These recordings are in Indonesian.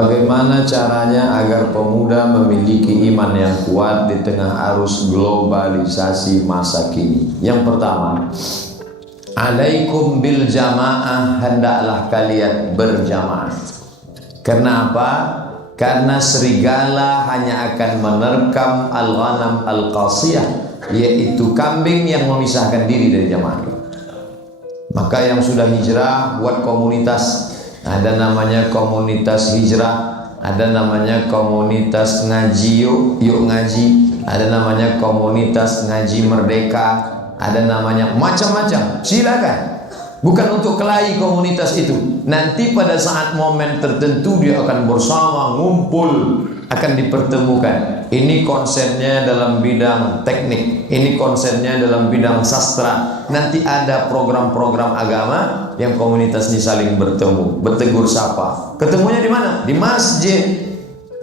Bagaimana caranya agar pemuda memiliki iman yang kuat di tengah arus globalisasi masa kini? Yang pertama, alaikum bil jamaah, hendaklah kalian berjamaah. Kenapa? Karena serigala hanya akan menerkam al-ghanam al-qasiyah, yaitu kambing yang memisahkan diri dari jamaah. Maka yang sudah hijrah buat komunitas. Ada namanya komunitas hijrah, ada namanya komunitas ngaji yuk ngaji, ada namanya komunitas ngaji merdeka, ada namanya macam-macam. Silakan. Bukan untuk kelahi komunitas itu. Nanti pada saat momen tertentu dia akan bersama, ngumpul, akan dipertemukan. Ini konsennya dalam bidang teknik, ini konsennya dalam bidang sastra. Nanti ada program-program agama yang komunitas ini saling bertemu, bertegur sapa. Ketemunya di mana? Di masjid.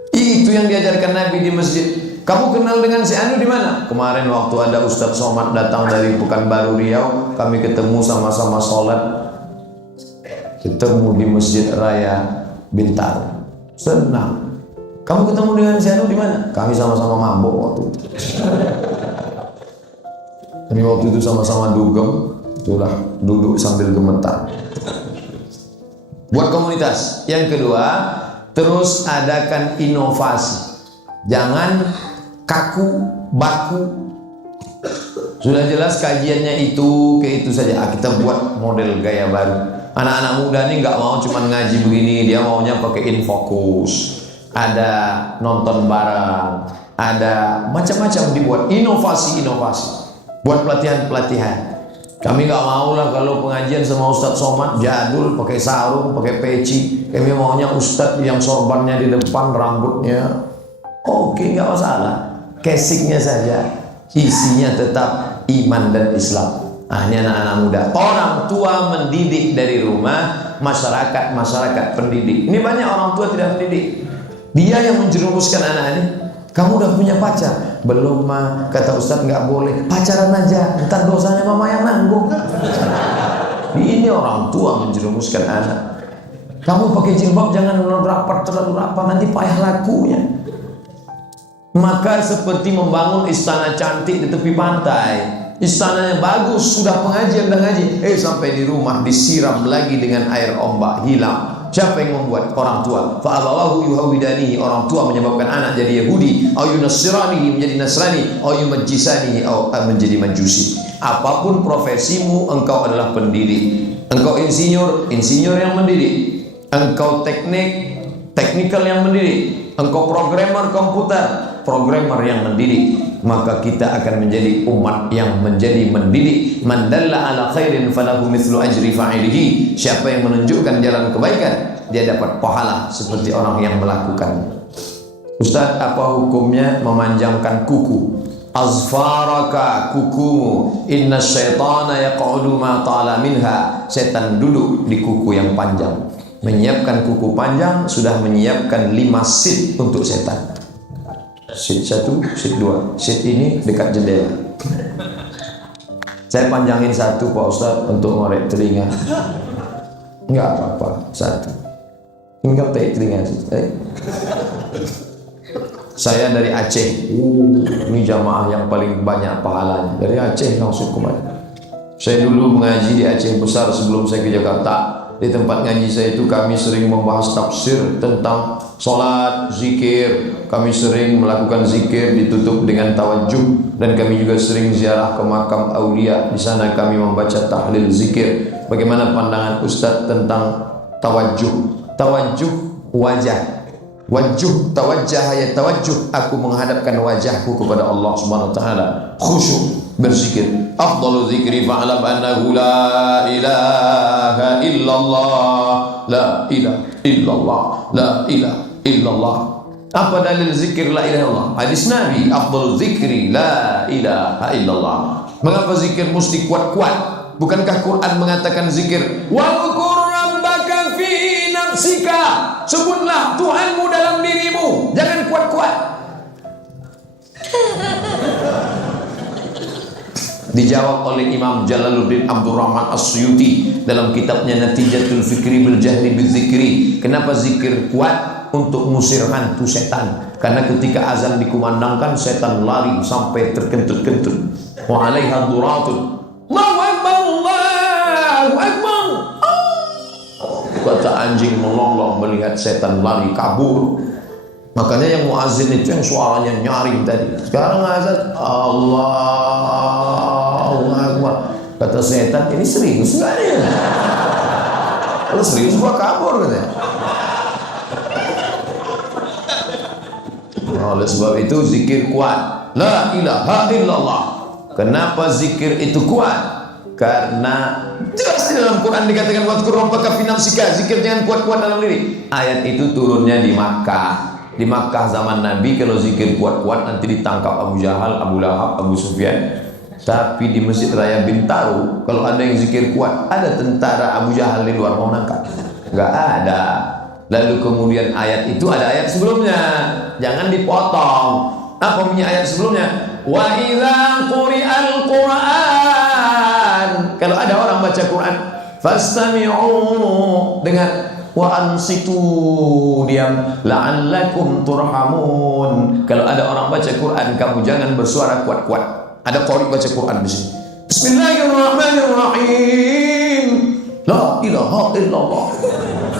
Itu yang diajarkan Nabi di masjid. Kamu kenal dengan si Anu di mana? Kemarin waktu ada Ustadz Somad datang dari Pekanbaru Riau, kami ketemu sama-sama sholat. Ketemu di Masjid Raya Bintaro. Senang. Kamu ketemu dengan si Anu di mana? Kami sama-sama mabuk waktu itu. Kami waktu itu sama-sama dugem, itulah duduk sambil gemetar. Buat komunitas. Yang kedua, terus adakan inovasi. Jangan kaku, baku. Sudah jelas kajiannya itu, kayak itu saja. Kita buat model gaya baru. Anak-anak muda ini nggak mau cuma ngaji begini, dia maunya pakai infocus. Ada nonton bareng, ada macam-macam dibuat, inovasi-inovasi. Buat pelatihan-pelatihan. Kami nggak mau lah kalau pengajian sama Ustadz Somad jadul, pakai sarung, pakai peci. Kami maunya Ustadz yang sorbannya di depan, rambutnya. Oke, nggak masalah. Casingnya saja, isinya tetap iman dan Islam. Ini anak-anak muda. Orang tua mendidik dari rumah, masyarakat pendidik. Ini banyak orang tua tidak mendidik. Dia yang menjerumuskan anak ini. Kamu udah punya pacar? Belum mah, kata Ustadz nggak boleh. Pacaran aja, ntar dosanya mama yang nanggung. Ini orang tua menjerumuskan anak. Kamu pakai jilbab jangan terlalu rapat, nanti payah lakunya. Maka seperti membangun istana cantik di tepi pantai. Istananya bagus, sudah pengajian dan ngaji. Sampai di rumah disiram lagi dengan air ombak, hilang. Siapa yang membuat? Orang tua. Fa'abawahu yuhawidanihi, orang tua menyebabkan anak jadi Yahudi, au yunassiranihi, menjadi Nasrani, au yumajjisanihi, au menjadi Majusi. Apapun profesimu, engkau adalah pendidik. Engkau insinyur yang mendidik. Engkau teknikal yang mendidik. Engkau programmer komputer, programmer yang mendidik. Maka kita akan menjadi umat yang menjadi mendidik. Man dalla ala khairin falahu mithlu ajri fa'ilihi. Siapa yang menunjukkan jalan kebaikan, dia dapat pahala seperti orang yang melakukan. Ustaz, apa hukumnya memanjangkan kuku? Azfaraka, kukumu. Inna syaitana yaq'udu ma ta'ala minha. Setan duduk di kuku yang panjang. Menyiapkan kuku panjang sudah menyiapkan 5 seat untuk setan. Seat 1, seat 2. Seat ini dekat jendela. Saya panjangin 1 Pak Ustadz untuk ngorek telinga. Enggak apa-apa, 1. Tinggal tarik telinga. Saya dari Aceh. Ini jamaah yang paling banyak pahalanya. Dari Aceh langsung kemarin. Saya dulu mengaji di Aceh Besar sebelum saya ke Jakarta. Di tempat ngaji saya itu kami sering membahas tafsir tentang sholat, zikir. Kami sering melakukan zikir ditutup dengan tawajuh, dan kami juga sering ziarah ke makam aulia. Di sana kami membaca tahlil zikir. Bagaimana pandangan Ustadz tentang tawajuh? Tawajuh wajah. Wajuh tawajjah ya tawajuh, aku menghadapkan wajahku kepada Allah Subhanahu wa taala. Khusyuk berzikir. Afdalu dzikri fa'lam annahu la ilaha illallah. La ilaha illallah. La ilaha illallah. Apa dalil zikir la ilaha illallah? Hadis Nabi, afdalu dzikri la ilaha illallah. Mengapa zikir mesti kuat-kuat? Bukankah Quran mengatakan zikir wa'kur rabbaka fi nafsika, sebutlah Tuhanmu dalam dirimu, jangan kuat-kuat. Dijawab oleh Imam Jalaluddin Abdurrahman As-Suyuti dalam kitabnya Natijatul Fikri bil Jahri bil Zikri. Kenapa zikir kuat? untuk mengusir hantu setan. Karena ketika azan dikumandangkan, setan lari sampai terkentut-kentut. Wa 'alaiha duratun. Allahu akbar, Allahu akbar. Kata anjing melonglong melihat setan lari kabur. Makanya yang muazin itu yang suaranya nyaring tadi. Sekarang azan Allahu akbar. Kata setan, ini serius enggak nih? Kalau serius gua kabur katanya. Oleh sebab itu zikir kuat. La ilaha illallah. Kenapa zikir itu kuat? Karena jelas di dalam Quran dikatakan wadhkur rabbaka fi nafsika, zikir jangan kuat-kuat dalam diri. Ayat itu turunnya di Makkah. Di Makkah zaman Nabi kalau zikir kuat-kuat nanti ditangkap Abu Jahal, Abu Lahab, Abu Sufyan. Tapi di Masjid Raya Bintaro kalau ada yang zikir kuat, ada tentara Abu Jahal di luar mau nangkap. Enggak ada. Lalu kemudian ayat itu ada ayat sebelumnya. Jangan dipotong. Apa punya ayat sebelumnya? Wa idza quri'al Qur'an. Kalau ada orang baca Quran, fastami'u, dengar, wa ansitu, diam, la'allakum turhamun. Kalau ada orang baca Quran, kamu jangan bersuara kuat-kuat. Ada qari baca Quran di sini. Bismillahirrahmanirrahim. La ilaha illallah.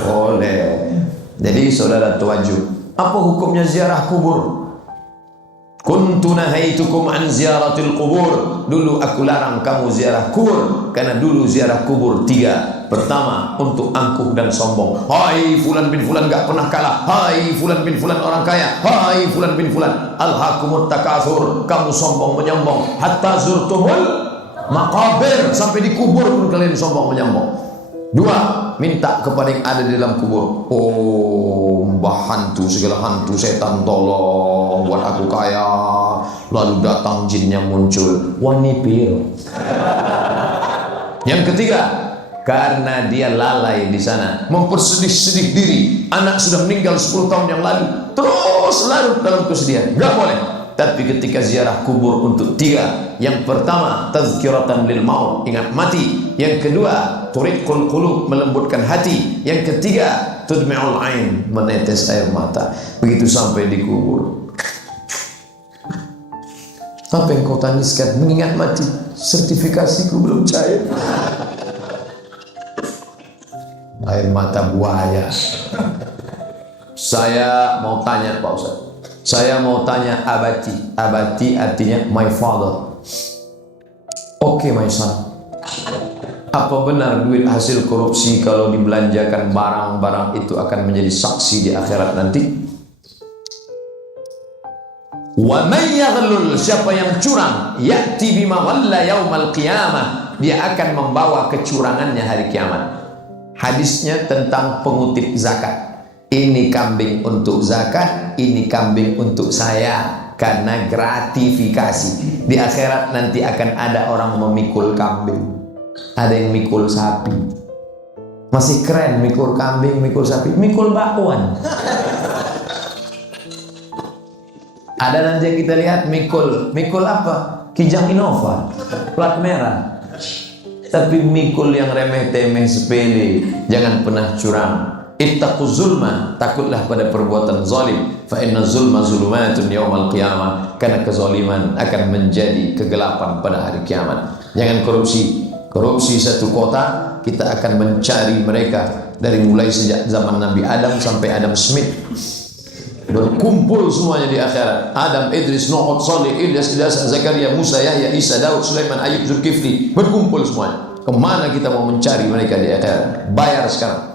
Boleh. Jadi saudara tawajuh. Apa hukumnya ziarah kubur? Kuntu nahaitukum an ziyaratil kubur. Dulu aku larang kamu ziarah kubur. Karena dulu ziarah kubur 3. Pertama, untuk angkuh dan sombong. Hai fulan bin fulan gak pernah kalah. Hai fulan bin fulan orang kaya. Hai fulan bin fulan. Alhaakumut takatsur. Kamu sombong menyombong. Hatta zurtumul maqabir. Sampai di kubur pun kalian sombong menyombong. 2, minta kepada yang ada di dalam kubur. Oh, mbah hantu, segala hantu, setan tolong buat aku kaya. Lalu datang jinnya muncul. Wanipir. Yang ketiga, karena dia lalai di sana, mempersedih-sedih diri. Anak sudah meninggal 10 tahun yang lalu, terus larut dalam kesedihan. Gak boleh. Tapi ketika ziarah kubur untuk 3, yang pertama tazkiratan lil maut, ingat mati. Yang kedua turiqul qulub, melembutkan hati. Yang ketiga tudmi'ul ain, menetes air mata. Begitu sampai di kubur, apa yang kau tangiskan? Mengingat mati. Sertifikasiku belum cair. Air mata buaya. Saya mau tanya Pak Ustaz. Saya mau tanya abati. Abati artinya my father. Oke, my son. Apa benar duit hasil korupsi kalau dibelanjakan barang-barang itu akan menjadi saksi di akhirat nanti? Wa may yaghlul, siapa yang curang, ya'ti bima ghalla yaumal qiyamah, dia akan membawa kecurangannya hari kiamat. Hadisnya tentang pengutip zakat. Ini kambing untuk zakat, ini kambing untuk saya, karena gratifikasi. Di akhirat nanti akan ada orang memikul kambing, ada yang mikul sapi. Masih keren mikul kambing, mikul sapi, mikul bakwan. Ada nanti yang kita lihat mikul apa? Kijang Innova, plat merah. Tapi mikul yang remeh-temeh sepele, jangan pernah curang. Ittaquz zulma, takutlah pada perbuatan zalim. Fa inna zulma zulumatun yaumal qiyamah, karena kezaliman akan menjadi kegelapan pada hari kiamat. Jangan korupsi. Korupsi satu kota, kita akan mencari mereka dari mulai sejak zaman Nabi Adam sampai Adam Smith. Berkumpul semuanya di akhirat. Adam, Idris, Nuh, Salih, Ilyas, Zakaria, Musa, Yahya, Isa, Daud, Sulaiman, Ayub, Zulkifli. Berkumpul semuanya. Kemana kita mau mencari mereka di akhirat? Bayar sekarang.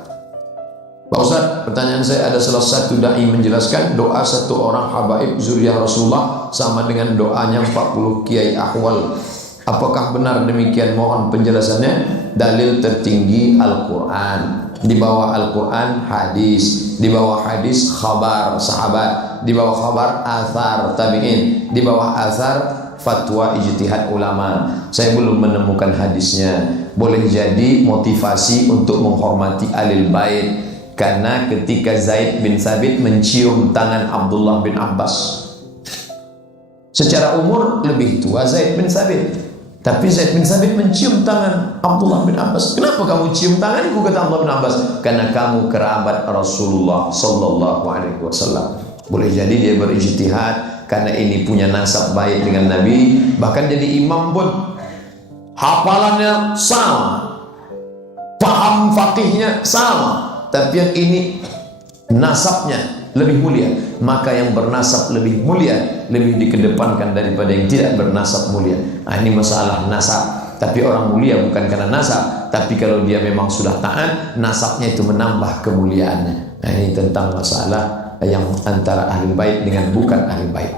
Pak Ustaz, pertanyaan saya, ada salah satu dai menjelaskan doa satu orang habaib zuriyah Rasulullah sama dengan doanya 40 kiai ahwal. Apakah benar demikian? Mohon penjelasannya. Dalil tertinggi Al-Quran, di bawah Al-Quran hadis, di bawah hadis khabar sahabat, di bawah khabar athar tabi'in, di bawah athar fatwa ijtihad ulama. Saya belum menemukan hadisnya. Boleh jadi motivasi untuk menghormati alil bait. Karena ketika Zaid bin Thabit mencium tangan Abdullah bin Abbas, secara umur lebih tua Zaid bin Thabit, Tapi Zaid bin Sabit mencium tangan Abdullah bin Abbas. Kenapa kamu cium tanganku, kata Abdullah bin Abbas? Karena kamu kerabat Rasulullah sallallahu alaihi wasallam. Boleh jadi dia berijtihad karena ini punya nasab baik dengan Nabi, bahkan jadi imam pun hafalannya sama, paham fakihnya sama, tapi yang ini nasabnya lebih mulia, maka yang bernasab lebih mulia, lebih dikedepankan daripada yang tidak bernasab mulia. Nah, ini masalah nasab. Tapi orang mulia bukan karena nasab, tapi kalau dia memang sudah taat, nasabnya itu menambah kemuliaannya. Nah, ini tentang masalah yang antara ahli bait dengan bukan ahli bait.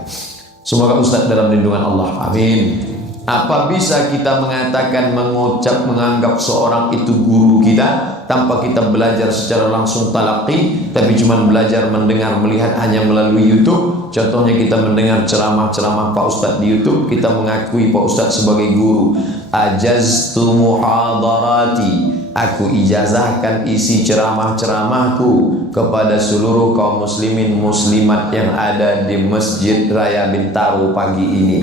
Semoga Ustaz dalam lindungan Allah. Amin. Apa bisa kita mengatakan, menganggap seorang itu guru kita tanpa kita belajar secara langsung talaqi, tapi cuma belajar mendengar, melihat hanya melalui YouTube? Contohnya kita mendengar ceramah-ceramah Pak Ustadz di YouTube, kita mengakui Pak Ustadz sebagai guru. Ajaztu muhadarati, aku ijazahkan isi ceramah-ceramahku kepada seluruh kaum muslimin muslimat yang ada di Masjid Raya Bintaro pagi ini.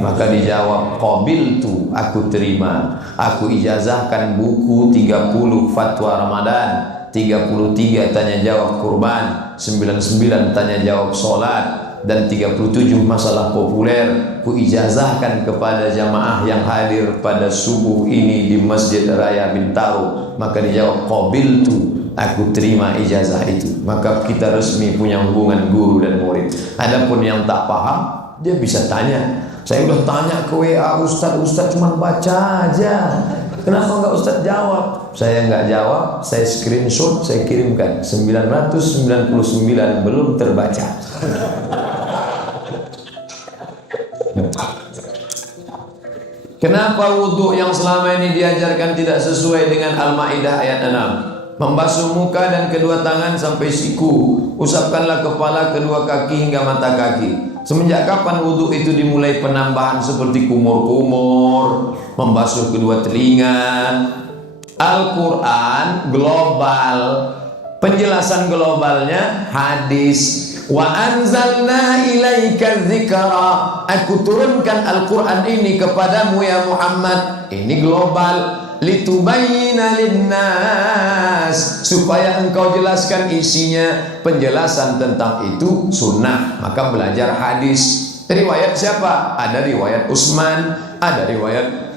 Maka dijawab, qabiltu, aku terima. Aku ijazahkan buku 30 fatwa Ramadan, 33 tanya jawab kurban, 99 tanya jawab sholat, dan 37 masalah populer. Ku ijazahkan kepada jamaah yang hadir pada subuh ini di Masjid Raya Bintaro. Maka dijawab, qabiltu, aku terima ijazah itu. Maka kita resmi punya hubungan guru dan murid. Adapun yang tak paham, dia bisa tanya. Saya udah tanya ke WA Ustadz cuma baca aja. Kenapa enggak Ustadz jawab? Saya enggak jawab, saya screenshot, saya kirimkan. 999 belum terbaca. Kenapa wudhu yang selama ini diajarkan tidak sesuai dengan Al-Maidah ayat 6? Membasuh muka dan kedua tangan sampai siku, usapkanlah kepala, kedua kaki hingga mata kaki. Semenjak kapan wudhu itu dimulai penambahan seperti kumur-kumur, membasuh kedua telinga? Al-Quran global, penjelasan globalnya hadis. Wa anzalna ilaika dzikra, aku turunkan Al-Quran ini kepadamu ya Muhammad. Ini global. Litubayyina linnas, supaya engkau jelaskan isinya. Penjelasan tentang itu sunnah, maka belajar hadis. Riwayat siapa? Ada riwayat Utsman, ada riwayat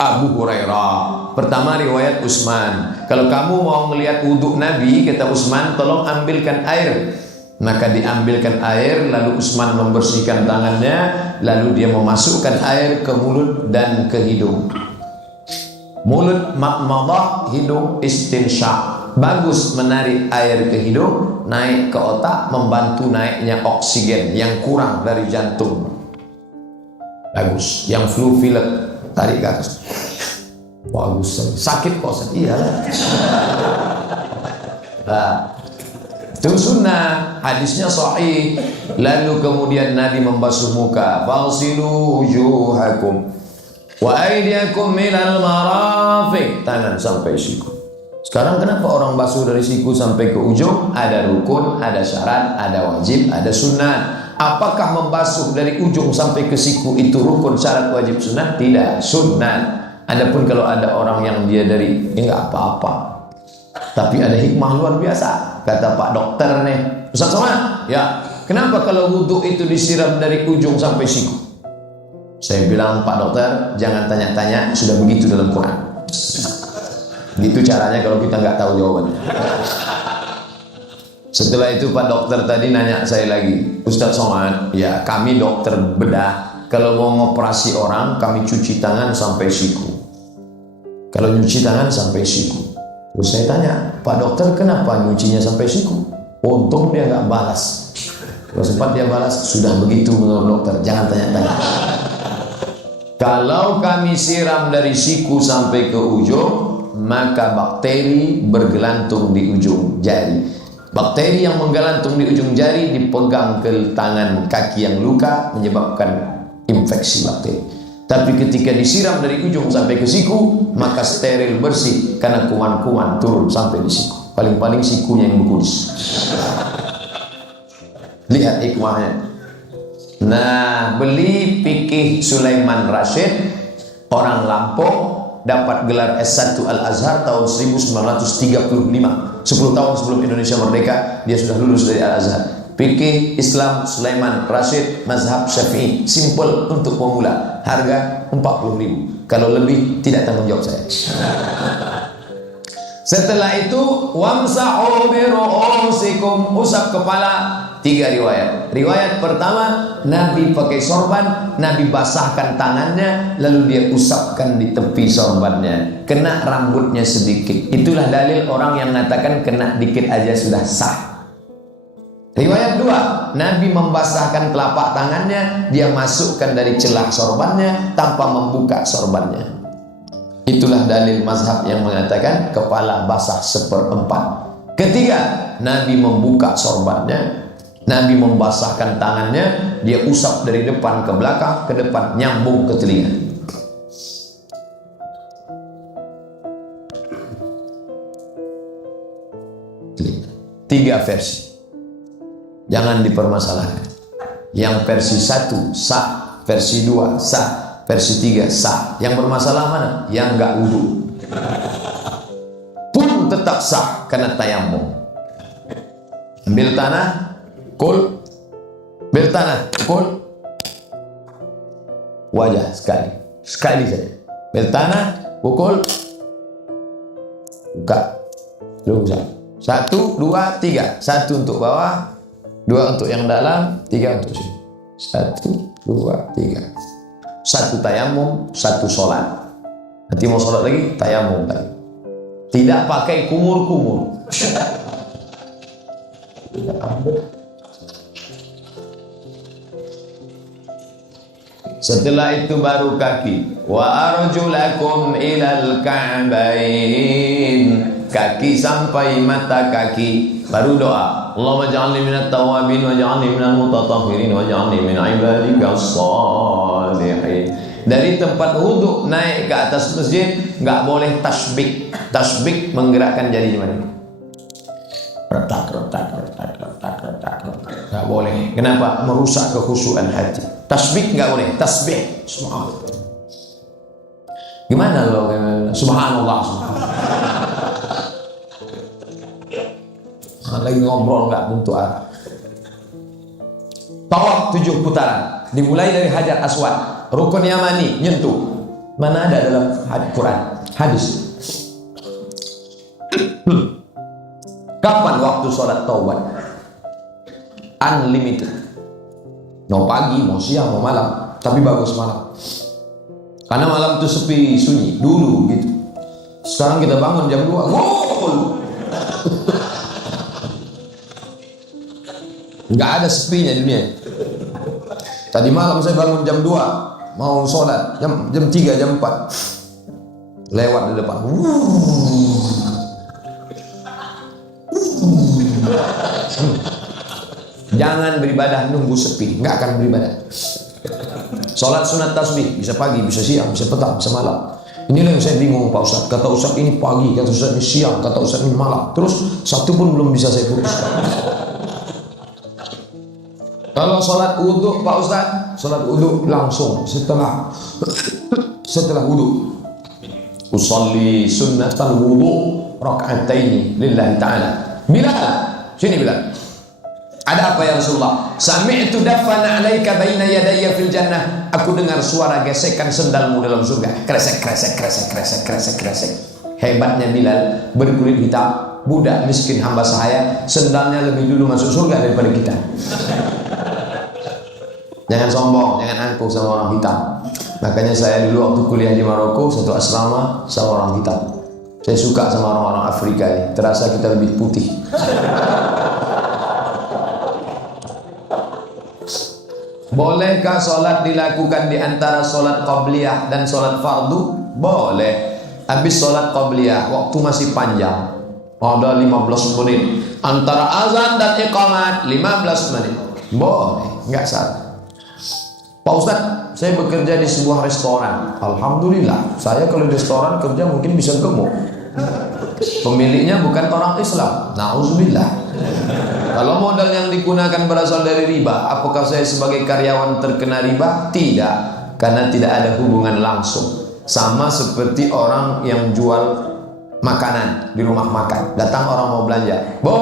Abu Hurairah. Pertama riwayat Utsman, kalau kamu mau melihat wudhu Nabi, kata Utsman, tolong ambilkan air. Maka diambilkan air, lalu Utsman membersihkan tangannya, lalu dia memasukkan air ke mulut dan ke hidung. Mulut madmadah, hidung istinsyak. Bagus menarik air ke hidung, naik ke otak, membantu naiknya oksigen yang kurang dari jantung. Bagus. Yang flu pilek, tarik ke atas. Bagus. Sakit kok? Iya. Nah, itu sunnah, hadisnya sahih. Lalu kemudian Nabi membasuh muka, fagsilu wujuhakum wa aydiyakum minal marafiq, tangan sampai siku. Sekarang kenapa orang basuh dari siku sampai ke ujung? Ada rukun, ada syarat, ada wajib, ada sunat. Apakah membasuh dari ujung sampai ke siku itu rukun, syarat, wajib, sunat? Tidak, sunat. Adapun kalau ada orang yang dia dari, enggak apa-apa, tapi ada hikmah luar biasa. Kata Pak Dokter nih, Ustaz Somad, ya, kenapa kalau wudhu itu disiram dari ujung sampai siku? Saya bilang, Pak Dokter, jangan tanya-tanya, sudah begitu dalam Quran. Gitu caranya kalau kita nggak tahu jawabannya. Setelah itu Pak Dokter tadi nanya saya lagi, Ustaz Somad, ya kami dokter bedah, kalau mau ngoperasi orang, kami cuci tangan sampai siku. Kalau nyuci tangan sampai siku. Terus saya tanya, Pak Dokter kenapa nyucinya sampai siku? Untung dia nggak balas. Kalau sempat dia balas, sudah begitu menurut dokter, jangan tanya-tanya. Kalau kami siram dari siku sampai ke ujung, maka bakteri bergelantung di ujung jari. Bakteri yang menggelantung di ujung jari dipegang ke tangan kaki yang luka, menyebabkan infeksi bakteri. Tapi ketika disiram dari ujung sampai ke siku, maka steril, bersih, karena kuman-kuman turun sampai di siku. Paling-paling sikunya yang berkudis. Lihat hikmahnya. Nah, beli fikih Sulaiman Rasyid, Orang Lampung dapat gelar S1 Al-Azhar tahun 1935. 10 tahun sebelum Indonesia merdeka, dia sudah lulus dari Al-Azhar. Fikih Islam Sulaiman Rashid, mazhab Syafi'i, simple untuk pemula. Harga 40.000. Kalau lebih tidak tanggung jawab saya. Setelah itu wamsahu bi ru'usikum, usap kepala. 3 riwayat. Riwayat pertama, Nabi pakai sorban, Nabi basahkan tangannya, lalu dia usapkan di tepi sorbannya. Kena rambutnya sedikit. Itulah dalil orang yang mengatakan kena dikit aja sudah sah. Riwayat 2, Nabi membasahkan telapak tangannya, dia masukkan dari celah sorbannya tanpa membuka sorbannya. Itulah dalil mazhab yang mengatakan kepala basah 1/4. Ketiga, Nabi membuka sorbannya, Nabi membasahkan tangannya, dia usap dari depan ke belakang, ke depan, nyambung ke telinga. Tiga versi, jangan dipermasalahkan. Yang versi 1 sah, versi 2 sah, versi 3 sah. Yang bermasalah mana? Yang enggak wudu pun tetap sah karena tayamum. Ambil tanah, kul, ambil tanah, kul, wajah sekali saja. Ambil tanah, pukul, buka, terus 1, 2, 3. 1 untuk bawah, 2 untuk yang dalam, 3 untuk sini. 1, 2, 3. 1 tayamum, 1 sholat. Nanti mau sholat lagi, tayamum tadi. Tidak pakai kumur-kumur. Setelah itu baru kaki. Wa arjulakum ilal ka'bain. Kaki sampai mata kaki. Baru doa. Allahumma ja'alni minat tawabin wa ja'alni minal mutatahhirin wa ja'alni min ibadika shalihin. Dari tempat wudhu naik ke atas masjid nggak boleh tasbih. Tasbih menggerakkan jari jemari. Retak. Nggak boleh. Kenapa? Merusak kekhusyuan hati. Tasbih nggak boleh. Tasbih. Subhanallah. Gimana lo? Subhanallah. Lagi ngobrol nggak bentuk arah. Tawaf 7 putaran. Dimulai dari Hajar Aswad, Rukun Yamani, nyentuh. Mana ada dalam Quran? Hadis. Kapan waktu sholat taubat? Unlimited. Mau pagi, mau siang, mau malam. Tapi bagus malam. Karena malam itu sepi, sunyi. Dulu gitu. Sekarang kita bangun jam 2. Gol! Nggak ada sepinya dunia. Tadi malam saya bangun jam 2. Mau sholat. Jam 3, jam 4. Lewat di depan. Jangan beribadah nunggu sepi, nggak akan beribadah. Sholat sunat tasbih bisa pagi, bisa siang, bisa petang, bisa malam. Inilah yang saya bingung Pak Ustadz. Kata Ustadz ini pagi, kata Ustadz ini siang, kata Ustadz ini malam. Terus satu pun belum bisa saya putuskan. Kalau sholat wudhu Pak Ustadz, sholat wudhu langsung setelah wudhu. Usolli sunnatan wudhu raka'ataini lillahi ta'ala. Bilal, sini Bilal. Ada apa ya Rasulullah? Sami'tu dafana 'alaika baina yadayya fil jannah. Aku dengar suara gesekan sendalmu dalam surga. Kresek. Hebatnya Bilal, berkulit hitam, budak miskin hamba sahaya, sendalnya lebih dulu masuk surga daripada kita. Jangan sombong, jangan angkuh sama orang hitam. Makanya saya dulu waktu kuliah di Maroko, satu asrama sama orang hitam. Saya suka sama orang-orang Afrika ini. Terasa kita lebih putih. Bolehkah sholat dilakukan di antara sholat qabliyah dan sholat fardu? Boleh. Habis sholat qabliyah, waktu masih panjang, ada 15 menit. Antara azan dan iqamat 15 menit. Boleh, nggak salah. Pak Ustadz, saya bekerja di sebuah restoran. Alhamdulillah, saya kalau di restoran kerja mungkin bisa gemuk. Pemiliknya bukan orang Islam. Nauzubillah. Kalau modal yang digunakan berasal dari riba, apakah saya sebagai karyawan terkena riba? Tidak, karena tidak ada hubungan langsung. Sama seperti orang yang jual makanan di rumah makan. Datang orang mau belanja, "Bu,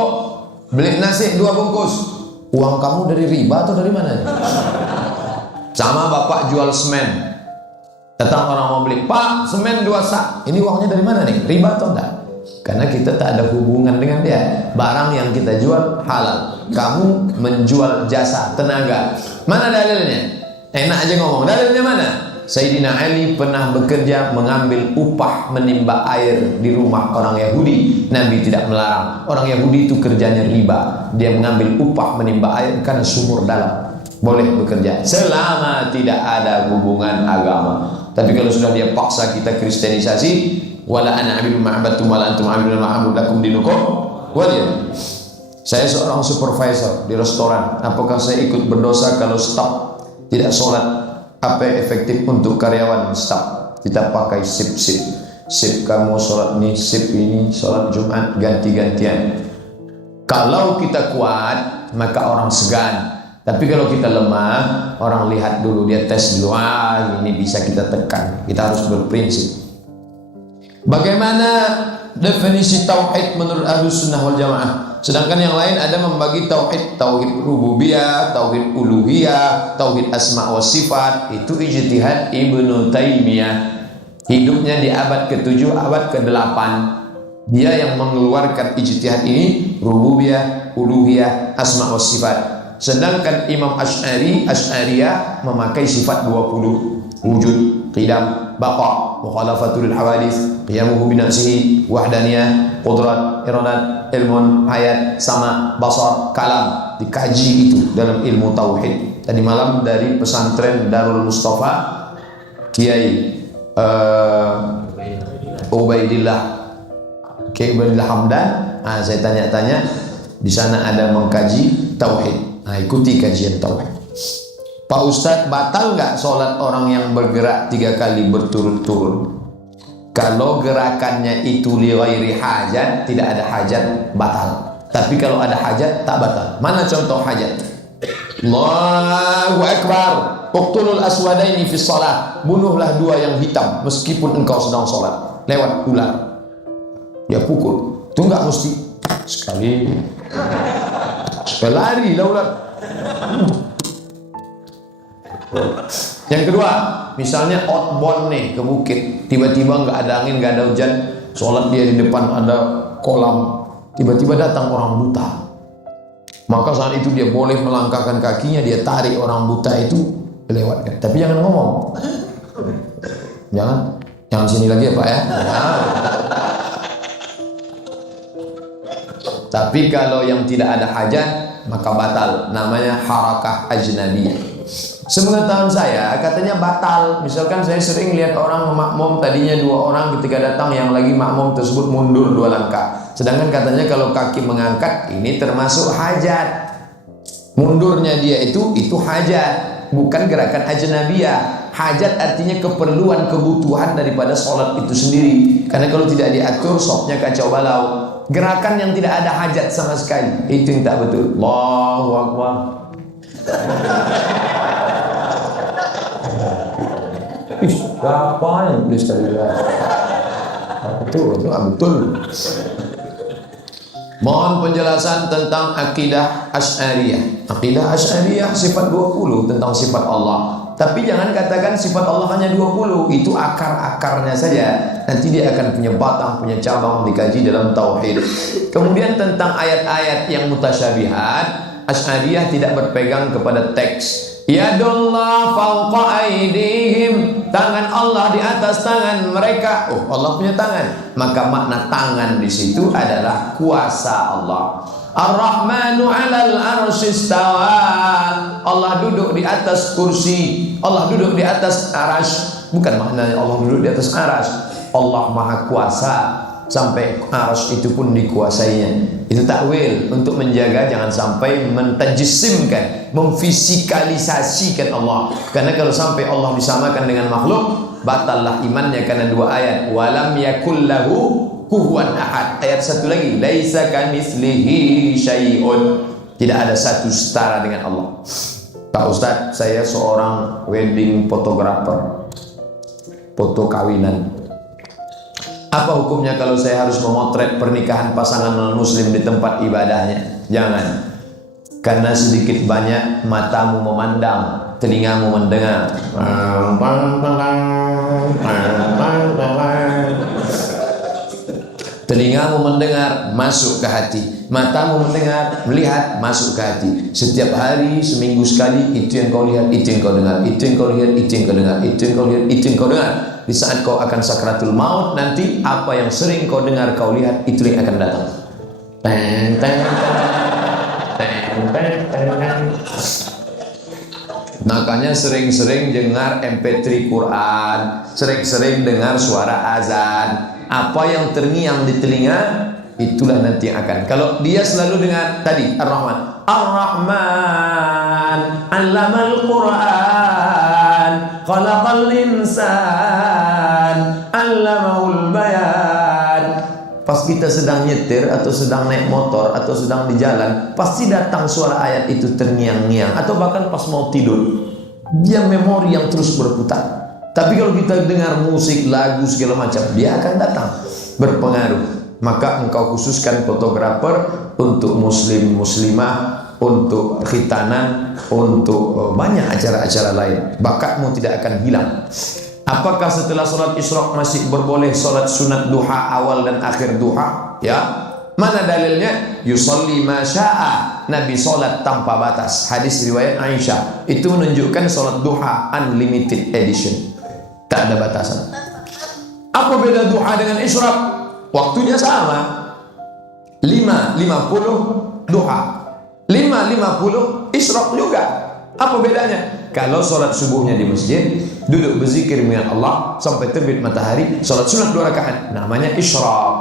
beli nasi 2 bungkus." Uang kamu dari riba atau dari mana? Sama bapak jual semen. Datang orang mau beli, "Pak, semen 2 sak." Ini uangnya dari mana nih? Riba atau enggak? Karena kita tak ada hubungan dengan dia. Barang yang kita jual halal. Kamu menjual jasa, tenaga. Mana dalilnya? Enak aja ngomong. Dalilnya mana? Sayyidina Ali pernah bekerja mengambil upah menimba air di rumah orang Yahudi. Nabi tidak melarang. Orang Yahudi itu kerjanya riba. Dia mengambil upah menimba air karena sumur dalam. Boleh bekerja selama tidak ada hubungan agama. Tapi kalau sudah dia paksa kita kristenisasi, wala ana abidu ma'abatum wala antum abidun ma'abud lakum dinukum waliya. Saya seorang supervisor di restoran. Apakah saya ikut berdosa kalau staf tidak sholat? Apa yang efektif untuk karyawan staf? Kita pakai sip-sip. Sip kamu sholat ini, sip ini, sholat Jumat ganti-gantian. Kalau kita kuat, maka orang segan. Tapi kalau kita lemah, orang lihat dulu, dia tes dulu, ini bisa kita tekan. Kita harus berprinsip. Bagaimana definisi tauhid menurut Ahlus Sunnah wal Jamaah? Sedangkan yang lain ada membagi tauhid, tauhid rububiyah, tauhid uluhiyah, tauhid asma wa sifat. Itu ijtihad Ibnu Taimiyah. Hidupnya di abad ke-7, abad ke-8. Dia yang mengeluarkan ijtihad ini, rububiyah, uluhiyah, asma wa sifat. Sedangkan Imam Asy'ariyah memakai sifat 20. Wujud, qidam, baqa, mukhalafatul hawadits, qiyamuhu bi nafsihi, wahdaniyah, qudrat, iradat, ilmun, hayat, sama, basar, kalam. Dikaji itu dalam ilmu tauhid. Tadi malam dari pesantren Darul Mustafa, Kiai Ubaidillah Hamdan. Saya tanya-tanya, di sana ada mengkaji tauhid. Ikuti kajian tauhid. Pak Ustadz, batal nggak sholat orang yang bergerak 3 kali berturut-turut? Kalau gerakannya itu li ghairi hajat, tidak ada hajat, batal. Tapi kalau ada hajat, tak batal. Mana contoh hajat? Allahu Akbar. Uqtulul aswadaini fi shalah. Bunuhlah 2 yang hitam meskipun engkau sedang sholat. Lewat ular, dia pukul. Itu nggak mesti sekali. Lari lah ular. Yang kedua, misalnya outbound nih ke bukit, tiba-tiba nggak ada angin, nggak ada hujan, sholat dia di depan ada kolam, tiba-tiba datang orang buta. Maka saat itu dia boleh melangkahkan kakinya, dia tarik orang buta itu lewatkan. Tapi jangan ngomong, jangan sini lagi ya Pak ya. Tapi kalau yang tidak ada hajat, maka batal. Namanya harakah ajnabiyah. Sepengetahuan saya, katanya batal. Misalkan saya sering lihat orang makmum, tadinya 2 orang, ketika datang yang lagi makmum tersebut mundur 2 langkah. Sedangkan katanya kalau kaki mengangkat, ini termasuk hajat. Mundurnya dia itu hajat, bukan gerakan ajnabiyah. Hajat artinya keperluan, kebutuhan daripada sholat itu sendiri. Karena kalau tidak diatur, sopnya kacau balau. Gerakan yang tidak ada hajat sama sekali, itu yang tak betul. Allahu Akbar. Siapa yang tulis tadi? Itu betul. Mohon penjelasan tentang akidah Asy'ariyah. Akidah Asy'ariyah sifat 20 tentang sifat Allah. Tapi jangan katakan sifat Allah hanya 20, itu akar-akarnya saja. Nanti dia akan punya batang, punya cabang, dikaji dalam tauhid. Kemudian tentang ayat-ayat yang mutasyabihat, Asy'ariyah tidak berpegang kepada teks. Yadullah fawqa aydihim, tangan Allah di atas tangan mereka. Oh, Allah punya tangan. Maka makna tangan di situ adalah kuasa Allah. Ar-Rahmanu 'alal 'arsy istawa. Allah duduk di atas kursi. Allah duduk di atas arasy. Bukan maknanya Allah duduk di atas arasy. Allah Maha Kuasa sampai arasy itu pun dikuasainya. Itu takwil untuk menjaga jangan sampai mentajissimkan, memfisikalisasikan Allah. Karena kalau sampai Allah disamakan dengan makhluk, batallah imannya karena 2 ayat. Walam yakul lahu kufuwan ahad. Ayat 1 lagi, laisa kamitslihi syai'un. Tidak ada satu setara dengan Allah. Pak Ustadz, saya seorang wedding photographer. foto kawinan. Apa hukumnya kalau saya harus memotret pernikahan pasangan non-muslim di tempat ibadahnya? Jangan. Karena sedikit banyak matamu memandang, telingamu mendengar. Telingamu mendengar, masuk ke hati. Matamu mendengar, melihat, masuk ke hati. Setiap hari, seminggu sekali, itu yang kau lihat, itu yang kau dengar. Itu yang kau lihat, itu yang kau dengar. Itu yang kau lihat, itu yang kau dengar. Di saat kau akan sakratul maut nanti, apa yang sering kau dengar, kau lihat, itu yang akan datang. Makanya sering-sering dengar MP3 Quran, sering-sering dengar suara azan. Apa yang terngiang di telinga, itulah nanti yang akan. Kalau dia selalu dengar tadi Ar-Rahman, Ar-Rahman, 'allamal Quran, khalaqal insan, 'allamahul bayan. Pas kita sedang nyetir atau sedang naik motor atau sedang di jalan, pasti datang suara ayat itu terngiang-ngiang, atau bahkan pas mau tidur. Dia memori yang terus berputar. Tapi kalau kita dengar musik, lagu, segala macam, dia akan datang, berpengaruh. Maka engkau khususkan fotografer untuk muslim, muslimah, untuk khitanan, untuk banyak acara-acara lain. Bakatmu tidak akan hilang. Apakah setelah sholat isyraq masih berboleh sholat sunat duha awal dan akhir duha? Ya. Mana dalilnya? Yusalli ma syaa. Nabi sholat tanpa batas. Hadis riwayat Aisyah. Itu menunjukkan sholat duha unlimited edition. Tak ada batasan. Apa beda duha dengan isyraq? Waktunya sama. 5.50 duha, 5.50 isyraq juga. Apa bedanya? Kalau sholat subuhnya di masjid, duduk berzikir dengan Allah sampai terbit matahari, sholat sunat 2 rakaat, namanya isyraq.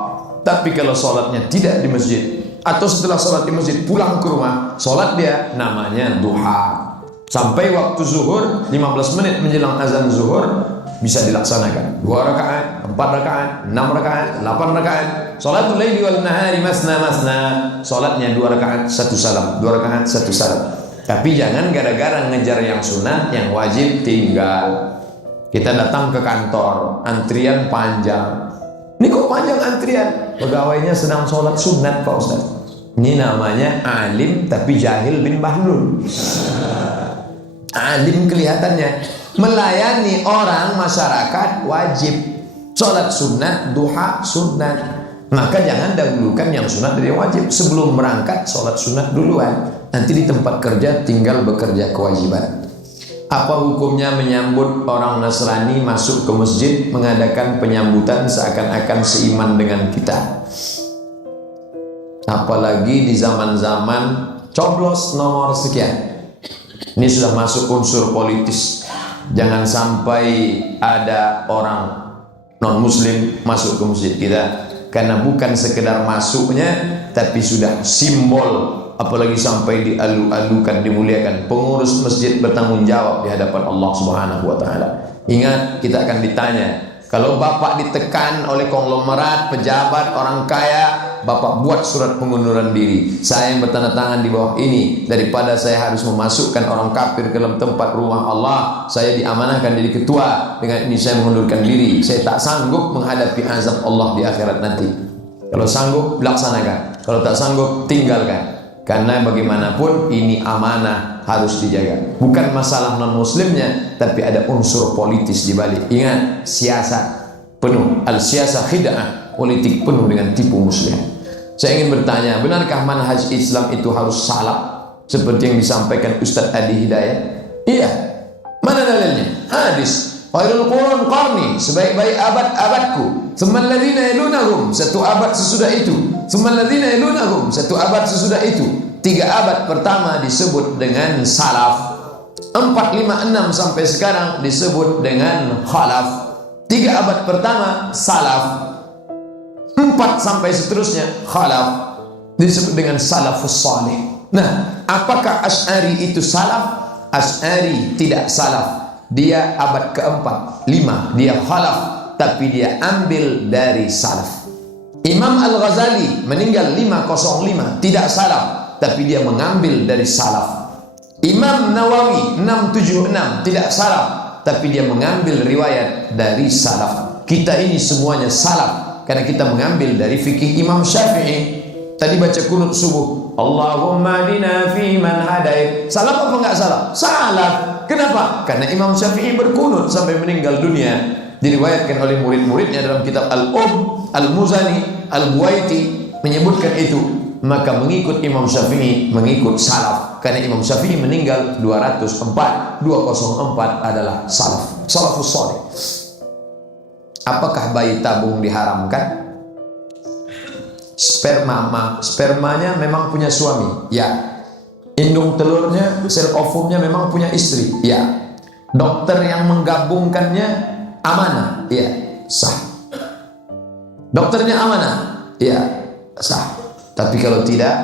Tapi kalau sholatnya tidak di masjid, atau setelah sholat di masjid pulang ke rumah, sholat dia, namanya duha. Sampai waktu zuhur, 15 menit menjelang azan zuhur, bisa dilaksanakan 2 rakaat, 4 rakaat, 6 rakaat, 8 rakaat. Sholatul laili wal nahari masna masna. Sholatnya 2 rakaat 1 salam, 2 rakaat 1 salam. Tapi jangan gara-gara ngejar yang sunat, yang wajib tinggal. Kita datang ke kantor, antrian panjang. Ini kok panjang antrian? Pegawainya sedang sholat sunat Pak Ustaz. Ini namanya alim tapi jahil bin bahlul. Alim kelihatannya, melayani orang masyarakat wajib. Sholat sunat, duha sunat. Maka jangan dahulukan yang sunat dari yang wajib. Sebelum berangkat sholat sunat duluan. Nanti di tempat kerja tinggal bekerja kewajiban. Apa hukumnya menyambut orang Nasrani masuk ke masjid, mengadakan penyambutan seakan-akan seiman dengan kita? Apalagi di zaman-zaman coblos nomor sekian. Ini sudah masuk unsur politis. Jangan sampai ada orang non-muslim masuk ke masjid kita, karena bukan sekedar masuknya, tapi sudah simbol. Apalagi sampai dialu-alukan, dimuliakan. Pengurus masjid bertanggung jawab di hadapan Allah Subhanahu wa taala. Ingat, kita akan ditanya. Kalau bapak ditekan oleh konglomerat, pejabat, orang kaya, bapak buat surat pengunduran diri. Saya yang bertanda tangan di bawah ini, daripada saya harus memasukkan orang kafir ke dalam tempat rumah Allah, saya diamanahkan jadi ketua. Dengan ini saya mengundurkan diri. Saya tak sanggup menghadapi azab Allah di akhirat nanti. Kalau sanggup, laksanakan. Kalau tak sanggup, tinggalkan. Karena bagaimanapun ini amanah, harus dijaga. Bukan masalah non-muslimnya, tapi ada unsur politis di balik. Ingat, siasat penuh, al-siasah khid'ah, politik penuh dengan tipu muslim. Saya ingin bertanya, benarkah manhaj Islam itu harus salaf seperti yang disampaikan Ustaz Adi Hidayat? Iya. Mana dalilnya? Hadis. Khairul qurun qarni, sebaik-baik abad-abadku. Tsummal ladzina yalunahum, satu abad sesudah itu. Tsummal ladzina yalunahum, satu abad sesudah itu. 3 abad pertama disebut dengan salaf. 4, 5, 6 sampai sekarang disebut dengan khalaf. 3 abad pertama salaf. 4 sampai seterusnya khalaf, disebut dengan salafus salih. Nah, apakah Asy'ari itu salaf? Asy'ari tidak salaf. Dia abad keempat, 5, dia khalaf, tapi dia ambil dari salaf. Imam Al-Ghazali meninggal 505, tidak salaf, tapi dia mengambil dari salaf. Imam Nawawi 676, tidak salaf, tapi dia mengambil riwayat dari salaf. Kita ini semuanya salaf karena kita mengambil dari fikih Imam Syafi'i. Tadi baca kunut subuh, Allahumma hadina fi man hadait. Salaf apa enggak salaf? Salaf. Kenapa? Karena Imam Syafi'i berkunut sampai meninggal dunia. Diriwayatkan oleh murid-muridnya dalam kitab Al-Muzani, Al-Buaiti menyebutkan itu. Maka mengikut Imam Syafi'i, mengikut salaf. Karena Imam Syafi'i meninggal 204 adalah salaf, salafus salih. Apakah bayi tabung diharamkan? Spermanya memang punya suami, ya. Indung telurnya, sel ovumnya memang punya istri, ya. Dokter yang menggabungkannya amanah, ya, sah. Dokternya amanah, ya, sah. Tapi kalau tidak,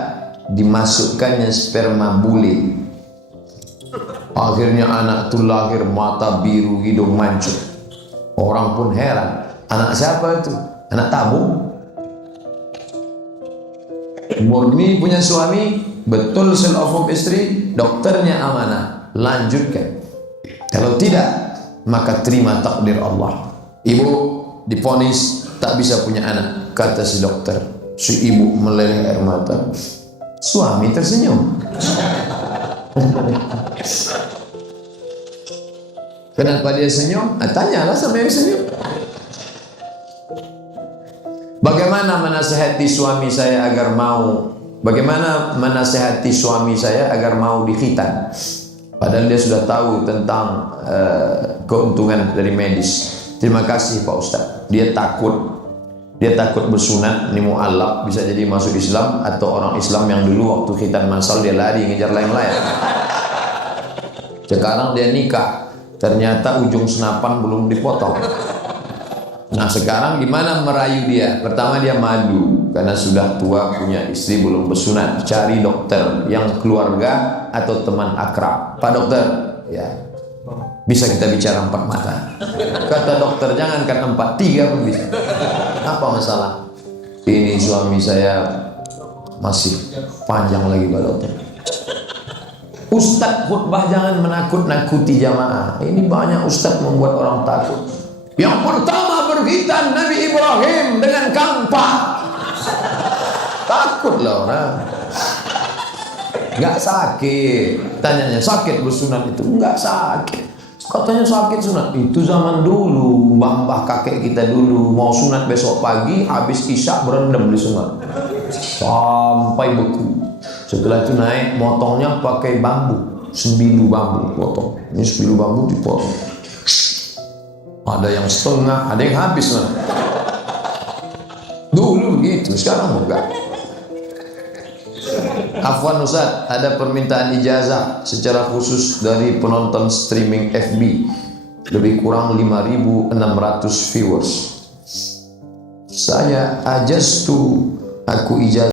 dimasukkannya sperma bule, akhirnya anak itu lahir mata biru, hidung mancung. Orang pun heran, anak siapa itu? Anak tabung? Murni punya suami, betul sel ovum istri, dokternya amanah, lanjutkan. Kalau tidak, maka terima takdir Allah. Ibu divonis tak bisa punya anak, kata si dokter. Si ibu meleleh air mata, suami tersenyum. Kenapa dia senyum? Tanyalah sama yang senyum. Bagaimana menasihati suami saya agar mau? Bagaimana menasihati suami saya agar mau dikhitan? Padahal dia sudah tahu tentang keuntungan dari medis. Terima kasih Pak Ustadz. Dia takut bersunat, ini mu'allaq, bisa jadi masuk Islam, atau orang Islam yang dulu waktu khitan masal dia lari ngejar layang-layang. Sekarang dia nikah, ternyata ujung senapan belum dipotong. Nah sekarang gimana merayu dia? Pertama dia madu, karena sudah tua punya istri belum bersunat. Cari dokter yang keluarga atau teman akrab. Pak dokter, ya bisa kita bicara 4 mata. Kata dokter jangankan 4, 3 pun bisa. Apa masalah? Ini suami saya masih panjang lagi Pak dokter. Ustadz khutbah jangan menakut-nakuti jamaah. Ini banyak ustadz membuat orang takut. Yang pertama berkhitan Nabi Ibrahim dengan kampak. Takutlah orang. Nggak sakit. Tanyanya sakit bersunat itu? Nggak sakit. Katanya sakit sunat. Itu zaman dulu, mbah-mbah kakek kita dulu mau sunat besok pagi, habis isya berendam di sunat sampai beku. Setelah itu naik, motongnya pakai bambu, sembilu bambu potong. Ini sembilu bambu dipotong. Ada yang setengah, ada yang habis lah. Dulu begitu, sekarang enggak. Afwan Ustaz, ada permintaan ijazah secara khusus dari penonton streaming FB. Lebih kurang 5.600 viewers. Saya ajastu, aku ijazah